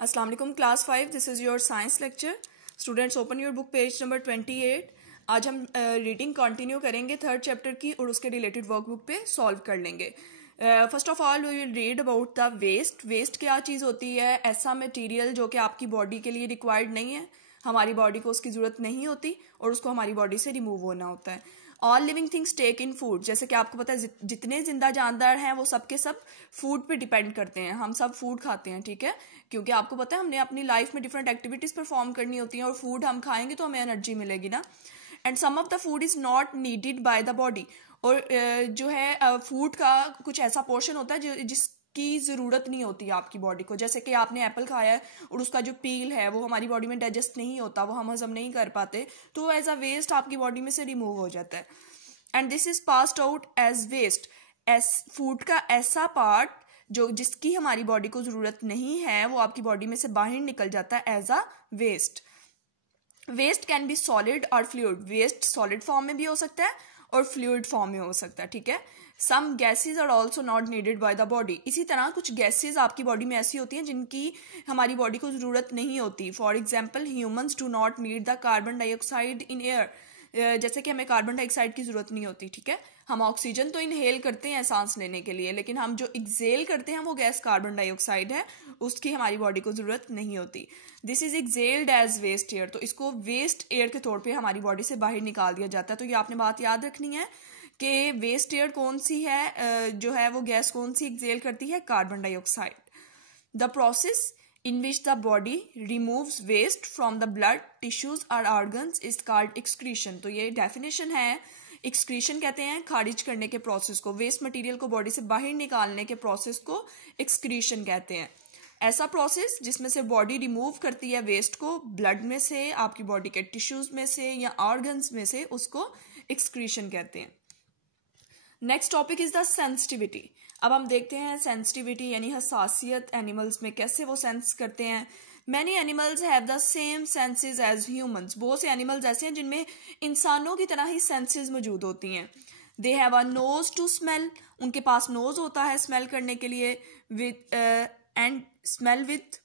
अस्सलाम वालेकुम class 5, this is your science lecture. Students open your book page number 28। आज हम रीडिंग कंटिन्यू करेंगे थर्ड चैप्टर की और उसके रिलेटेड वर्कबुक पे सॉल्व कर लेंगे। First of all we will read about the waste. Waste क्या चीज़ होती है? ऐसा मटेरियल जो कि आपकी बॉडी के लिए रिक्वायर्ड नहीं है, हमारी बॉडी को उसकी ज़रूरत नहीं होती और उसको हमारी बॉडी से रिमूव होना होता है। All living things take in food, जैसे कि आपको पता है जितने जिंदा जानदार हैं वो सब के सब फूड पे डिपेंड करते हैं। हम सब फूड खाते हैं, ठीक है, क्योंकि आपको पता है हमने अपनी लाइफ में डिफरेंट एक्टिविटीज परफॉर्म करनी होती हैं और फूड हम खाएंगे तो हमें एनर्जी मिलेगी ना। And some of the food is not needed by the body, और जो है फूड का कुछ ऐसा पोर्शन होता है जिसकी ज़रूरत नहीं होती आपकी बॉडी को। जैसे कि आपने एप्पल खाया है और उसका जो पील है वो हमारी बॉडी में डाइजेस्ट नहीं होता, वो हम हजम नहीं कर पाते, तो एज अ वेस्ट आपकी बॉडी में से रिमूव हो जाता है। And this is passed out as waste. Food का ऐसा पार्ट जो जिसकी हमारी बॉडी को ज़रूरत नहीं है वो आपकी बॉडी में से बाहर निकल जाता है as a waste. Waste can be solid और फ्लूइड। वेस्ट सॉलिड फॉर्म में भी हो सकता है और फ्लूइड फॉर्म में हो सकता है, ठीक है। Some gases are also not needed by the body. इसी तरह कुछ गैसेज आपकी बॉडी में ऐसी होती हैं जिनकी हमारी बॉडी को ज़रूरत नहीं होती। For example humans do not need the carbon dioxide in air. जैसे कि हमें कार्बन डाइऑक्साइड की ज़रूरत नहीं होती, ठीक है। हम ऑक्सीजन तो इनहेल करते हैं सांस लेने के लिए, लेकिन हम जो एक्सेल करते हैं वो गैस कार्बन डाइऑक्साइड है, उसकी हमारी बॉडी को ज़रूरत नहीं होती। This is exhaled as waste air, तो इसको वेस्ट एयर के तौर पे हमारी बॉडी से बाहर निकाल दिया जाता है। तो ये आपने बात याद रखनी है कि वेस्ट एयर कौन सी है, जो है वो गैस कौन सी एक्सेल करती है? Carbon dioxide. The process in which the body removes waste from the blood, tissues or organs is called excretion। तो ये डेफिनेशन है। एक्सक्रीशन कहते हैं खारिज करने के प्रोसेस को, वेस्ट मटेरियल को बॉडी से बाहर निकालने के प्रोसेस को एक्सक्रीशन कहते हैं। ऐसा प्रोसेस जिसमें से बॉडी रिमूव करती है वेस्ट को ब्लड में से, आपकी बॉडी के टिश्यूज में से या ऑर्गन्स में से, उसको एक्सक्रीशन कहते हैं। Next topic is the sensitivity. अब हम देखते हैं सेंसिटिविटी यानी हसासियत एनिमल्स में कैसे वो सेंस करते हैं। Many animals have the same senses as humans. बहुत से एनिमल्स ऐसे हैं जिनमें इंसानों की तरह ही सेंसेस मौजूद होती हैं। They have a nose to smell, उनके पास नोज होता है स्मेल करने के लिए, with and smell with,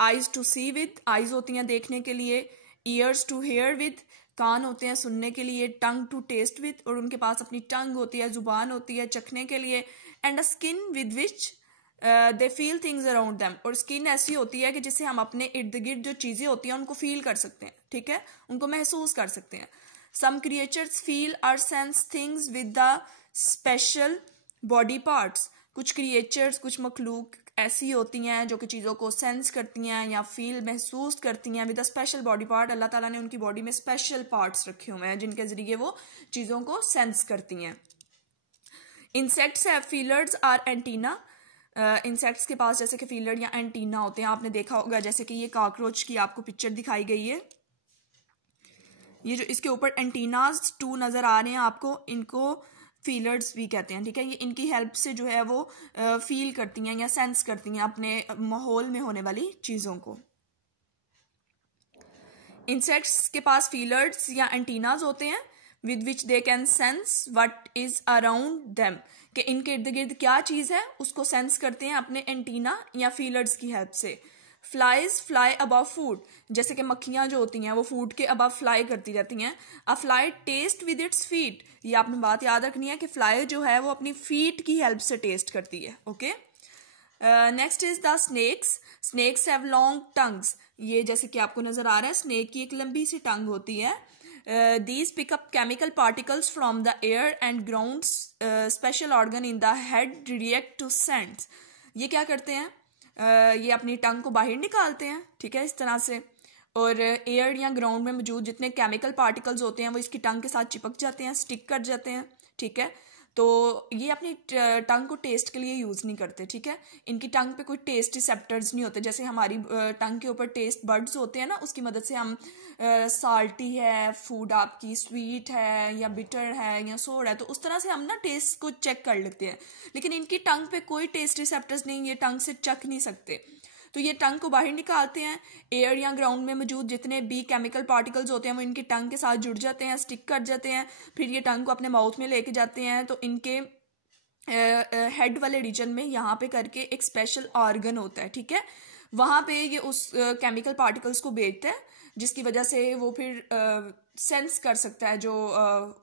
eyes to see with, eyes होती हैं देखने के लिए, ईयर्स टू हेयर विद, कान होते हैं सुनने के लिए, टंग टू टेस्ट विद, और उनके पास अपनी टंग होती है, जुबान होती है चखने के लिए, and a skin with which they feel things around them, और स्किन ऐसी होती है कि जिससे हम अपने इर्द गिर्द जो चीज़ें होती हैं उनको फील कर सकते हैं, ठीक है, उनको महसूस कर सकते हैं। सम क्रिएचर्स फील और sense things with the special body parts. कुछ क्रिएचर्स, कुछ मखलूक ऐसी होती हैं जो कि चीज़ों को सेंस करती हैं या फील महसूस करती हैं with a special body part. Allah ताला ने उनकी बॉडी में स्पेशल पार्ट्स रखे हुए हैं जिनके जरिए वो चीज़ों को सेंस करती हैं। इंसेक्ट्स हैव फीलर्स और एंटीना। इंसेक्ट्स के पास जैसे कि फीलर या एंटीना होते हैं। आपने देखा होगा जैसे कि ये कॉकरोच की आपको पिक्चर दिखाई गई है, ये जो इसके ऊपर एंटीनाज 2 नज़र आ रहे हैं आपको, इनको फीलर्स भी कहते हैं, ठीक है। ये इनकी हेल्प से जो है वो फील करती हैं या सेंस करती हैं अपने माहौल में होने वाली चीज़ों को। इंसेक्ट्स के पास फीलर्स या एंटीनाज होते हैं with which they can sense what is around them, कि इनके इर्द गिर्द क्या चीज़ है उसको सेंस करते हैं अपने एंटीना या फीलर्स की हेल्प से। फ्लाइज फ्लाई अबव फूड, जैसे कि मक्खियाँ जो होती हैं वो फूड के अबव फ्लाई करती रहती हैं। A fly taste with its feet, ये आपने बात याद रखनी है कि फ्लाई जो है वो अपनी फीट की हेल्प से टेस्ट करती है, okay. Next is the snakes. Snakes have long tongues, ये जैसे कि आपको नजर आ रहा है स्नेक की एक लंबी सी टंग होती है। These pick up chemical particles from the air and grounds special organ in the head react to scents। ये क्या करते हैं? ये अपनी टंग को बाहर निकालते हैं, ठीक है, इस तरह से, और एयर या ग्राउंड में मौजूद जितने केमिकल पार्टिकल्स होते हैं वो इसकी टंग के साथ चिपक जाते हैं, स्टिक कर जाते हैं, ठीक है। तो ये अपनी टंग को टेस्ट के लिए यूज़ नहीं करते, ठीक है। इनकी टंग पे कोई टेस्ट रिसेप्टर्स नहीं होते, जैसे हमारी टंग के ऊपर टेस्ट बर्ड्स होते हैं ना, उसकी मदद से हम साल्टी है फूड आपकी, स्वीट है या बिटर है या सोर है, तो उस तरह से हम ना टेस्ट को चेक कर लेते हैं। लेकिन इनकी टंग पे कोई टेस्ट रिसेप्टर्स नहीं, ये टंग से चख नहीं सकते, तो ये टंग को बाहर निकालते हैं। एयर या ग्राउंड में मौजूद जितने भी केमिकल पार्टिकल्स होते हैं वो इनकी टंग के साथ जुड़ जाते हैं, स्टिक कर जाते हैं, फिर ये टंग को अपने माउथ में लेके जाते हैं, तो इनके हेड वाले रीजन में यहाँ पे करके एक स्पेशल ऑर्गन होता है, ठीक है। वहाँ पे ये उस केमिकल पार्टिकल्स को भेजता है, जिसकी वजह से वो फिर सेंस कर सकता है। जो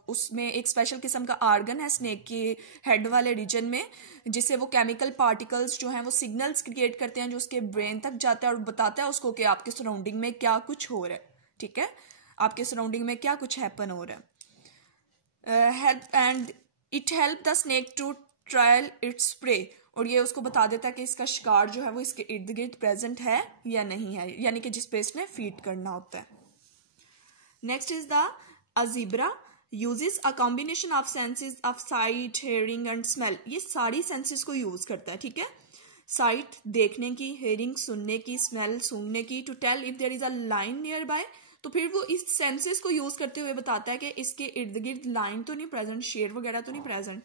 उसमें एक स्पेशल किस्म का ऑर्गन है स्नेक के हेड वाले रीजन में, जिससे वो केमिकल पार्टिकल्स जो हैं वो सिग्नल्स क्रिएट करते हैं जो उसके ब्रेन तक जाता है और बताता है उसको कि आपके सराउंडिंग में क्या कुछ हो रहा है, ठीक है, आपके सराउंडिंग में क्या कुछ हैपन हो रहा है। And it help the snake to trail its prey, और ये उसको बता देता है कि इसका शिकार जो है वो इसके इर्द गिर्द प्रेजेंट है या नहीं है, यानी कि जिस पे इसने फीड करना होता है। Next is the zebra uses a combination of senses of sight, hearing and smell. ये सारी सेंसेस को यूज करता है, ठीक है। साइट देखने की, हेयरिंग सुनने की, स्मेल सूंघने की, to tell if there is a line nearby. तो फिर वो इस सेंसेस को यूज करते हुए बताता है कि इसके इर्द गिर्द लाइन तो नहीं प्रेजेंट, शेर वगैरह तो नहीं प्रेजेंट।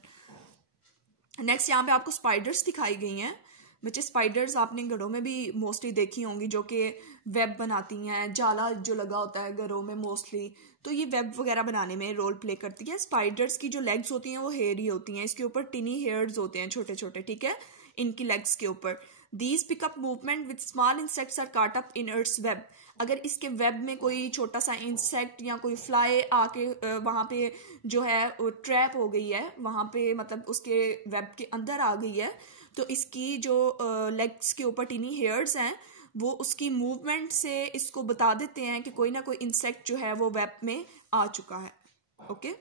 नेक्स्ट यहाँ पे आपको स्पाइडर्स दिखाई गई हैं। बच्चे स्पाइडर्स आपने घरों में भी मोस्टली देखी होंगी, जो कि वेब बनाती हैं, जाला जो लगा होता है घरों में मोस्टली, तो ये वेब वगैरह बनाने में रोल प्ले करती है। स्पाइडर्स की जो लेग्स होती हैं वो हेयरी होती हैं, इसके ऊपर टिनी हेयर्स होते हैं छोटे छोटे, ठीक है, इनकी लेग्स के ऊपर। These pick up movement with small insects are caught up in its web. अगर इसके वेब में कोई छोटा सा इंसेक्ट या कोई फ्लाई आके वहां पे जो है ट्रैप हो गई है, वहां पे मतलब उसके वेब के अंदर आ गई है, तो इसकी जो लेग्स के ऊपर टिनी हेयर्स हैं वो उसकी मूवमेंट से इसको बता देते हैं कि कोई ना कोई इंसेक्ट जो है वो वेब में आ चुका है, ओके।